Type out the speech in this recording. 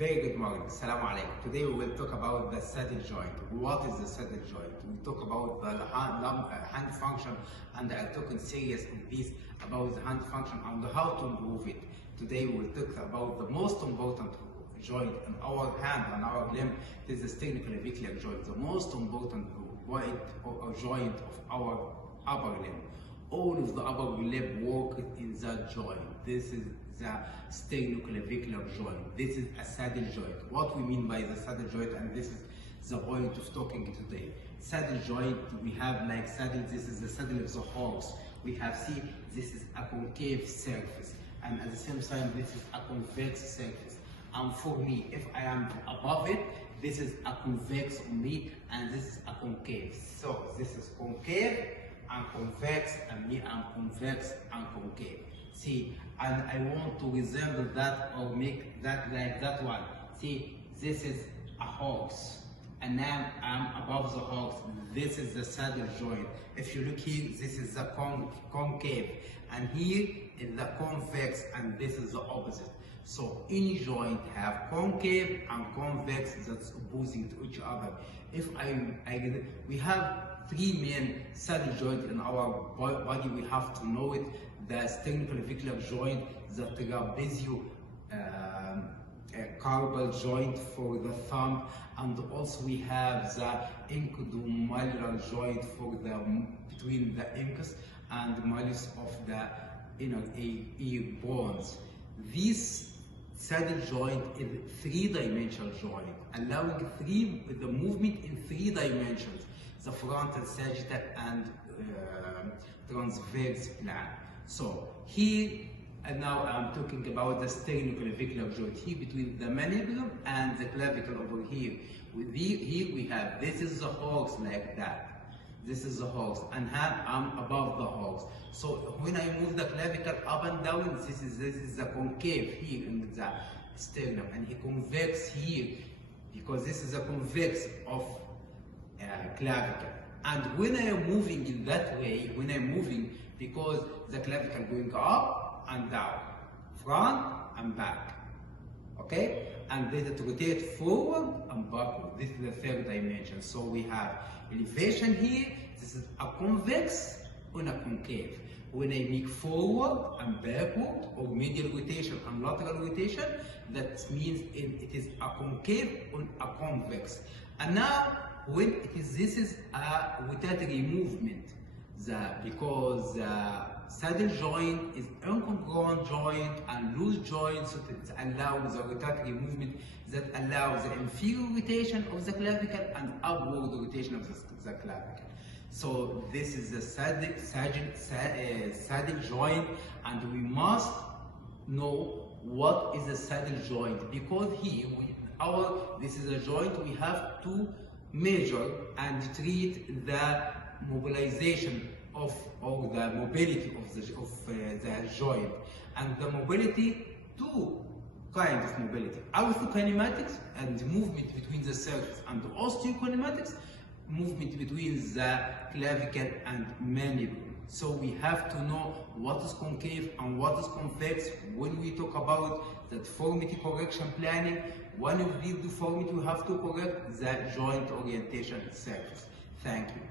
Very good morning. Assalamu alaikum. Today we will talk about the saddle joint. What is the saddle joint? We talk about the hand function, and I'm talking serious in this about the hand function and how to improve it. Today we will talk about the most important joint in our hand and our limb. This is the sternoclavicular joint, the most important joint of our upper limb. All of the upper limb work in that joint. This is the sternoclavicular joint. This is a saddle joint. What we mean by the saddle joint, and this is the point of talking today. Saddle joint, we have like saddle, this is the saddle of the horse. We have, see, this is a concave surface, and at the same time, this is a convex surface. And for me, if I am above it, this is a convex on me, and this is a concave. So this is concave and convex, and me I'm convex and concave. See, and I want to resemble that or make that like that one. See, this is a horse, and now I'm above the horse. This is the saddle joint. If you look here, this is the concave, and here is the convex, and this is the opposite. So any joint have concave and convex that's opposing to each other. If we have three main saddle joints in our body, we have to know it. The sternoclavicular joint, the trapezocarpal joint for the thumb, and also we have the inguinal joint for the between the incus and the malleus of the inner ear bones. This saddle joint is three-dimensional joint, allowing the movement in three dimensions: the frontal, sagittal, and transverse plane. So here and now I'm talking about the sternoclavicular joint here between the mandible and the clavicle over here. Here we have, this is the horse like that. This is the horse, and I'm above the horse. So when I move the clavicle up and down, this is the concave here in the sternum, and he convex here because this is a convex of clavicle. And when I am moving in that way, when I'm moving, because the clavicle going up and down, front and back, okay? And then it rotate forward and backward. This is the third dimension. So we have elevation here. This is a convex and a concave. When I make forward and backward, or medial rotation and lateral rotation, that means it is a concave and a convex. And now, when this is a rotatory movement, because the saddle joint is incongruent joint and loose joint, so it allows the rotatory movement that allows the inferior rotation of the clavicle and upward rotation of the clavicle. So this is the saddle joint, and we must know what is the saddle joint, because here this is a joint we have to measure and treat the mobilization of, or the mobility of the joint. And the mobility, two kinds of mobility: orthokinematics and movement between the surface, and osteokinematics, movement between the clavicle and mandible. So we have to know what is concave and what is convex when we talk about the deformity correction planning. One of these deformity we have to correct the joint orientation surface. Thank you.